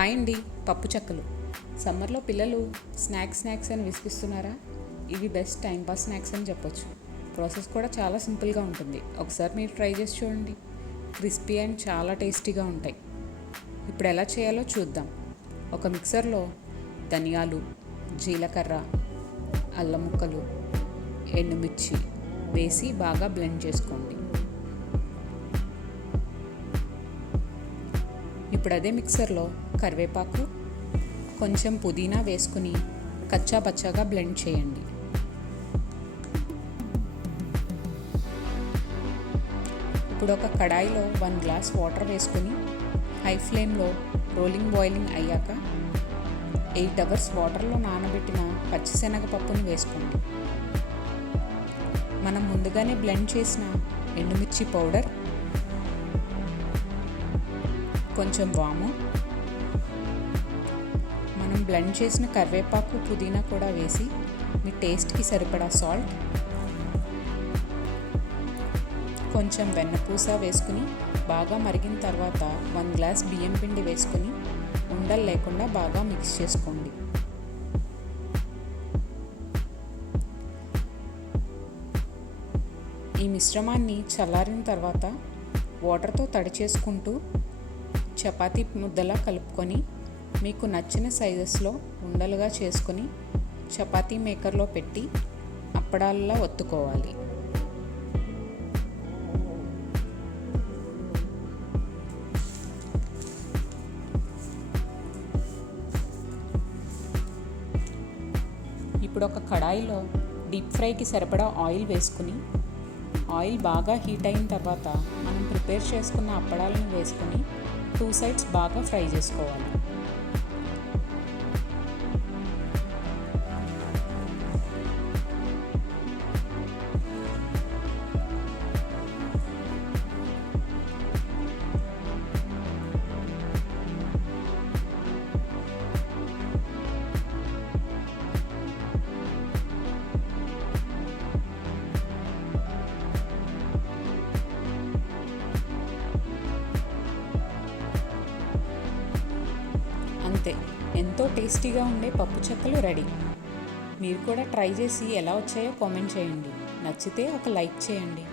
Hi అండి. పప్పు చెక్కలు సమ్మర్లో పిల్లలు స్నాక్స్ అని విసిగిస్తున్నారా? ఇవి బెస్ట్ టైంపాస్ స్నాక్స్ అని చెప్పొచ్చు. ప్రాసెస్ కూడా చాలా సింపుల్గా ఉంటుంది. ఒకసారి మీరు ట్రై చేసి చూడండి. క్రిస్పీ అండ్ చాలా టేస్టీగా ఉంటాయి. ఇప్పుడు ఎలా చేయాలో చూద్దాం. ఒక మిక్సర్లో ధనియాలు, జీలకర్ర, అల్లం ముక్కలు, ఎండుమిర్చి వేసి బాగా బ్లెండ్ చేసుకోండి. ఇప్పుడు అదే మిక్సర్లో కరివేపాకు, కొంచెం పుదీనా వేసుకుని కచ్చా పచ్చాగా బ్లెండ్ చేయండి. ఇప్పుడు ఒక కడాయిలో 1 గ్లాస్ వాటర్ వేసుకొని హై ఫ్లేమ్లో రోలింగ్ బాయిలింగ్ అయ్యాక 8 అవర్స్ వాటర్లో నానబెట్టిన పచ్చిశనగపప్పుని వేసుకోండి. మనం ముందుగానే బ్లెండ్ చేసిన ఎండుమిర్చి పౌడర్, కొంచెం వాము, మనం బ్లెండ్ చేసిన కరివేపాకు, పుదీనా కూడా వేసి మీ టేస్ట్కి సరిపడా సాల్ట్, కొంచెం వెన్నపూస వేసుకుని బాగా మరిగిన తర్వాత 1 గ్లాస్ బియ్యం పిండి వేసుకొని ఉండలు లేకుండా బాగా మిక్స్ చేసుకోండి. ఈ మిశ్రమాన్ని చల్లారిన తర్వాత వాటర్తో తడి చేసుకుంటూ చపాతీ ముద్దలా కలుపుకొని మీకు నచ్చిన సైజెస్లో ఉండలుగా చేసుకొని చపాతీ మేకర్లో పెట్టి అప్పడాల్లా ఒత్తుకోవాలి. ఇప్పుడు ఒక కడాయిలో డీప్ ఫ్రైకి సరిపడా ఆయిల్ వేసుకుని ఆయిల్ బాగా హీట్ అయిన తర్వాత మనం ప్రిపేర్ చేసుకున్న అప్పడాలను వేసుకొని 2 సైడ్స్ బాగా ఫ్రై చేసుకోవాలి. అంతే, ఎంతో టేస్టీగా ఉండే పప్పు చెక్కలు రెడీ. మీరు కూడా ట్రై చేసి ఎలా వచ్చాయో కామెంట్ చేయండి. నచ్చితే ఒక లైక్ చేయండి.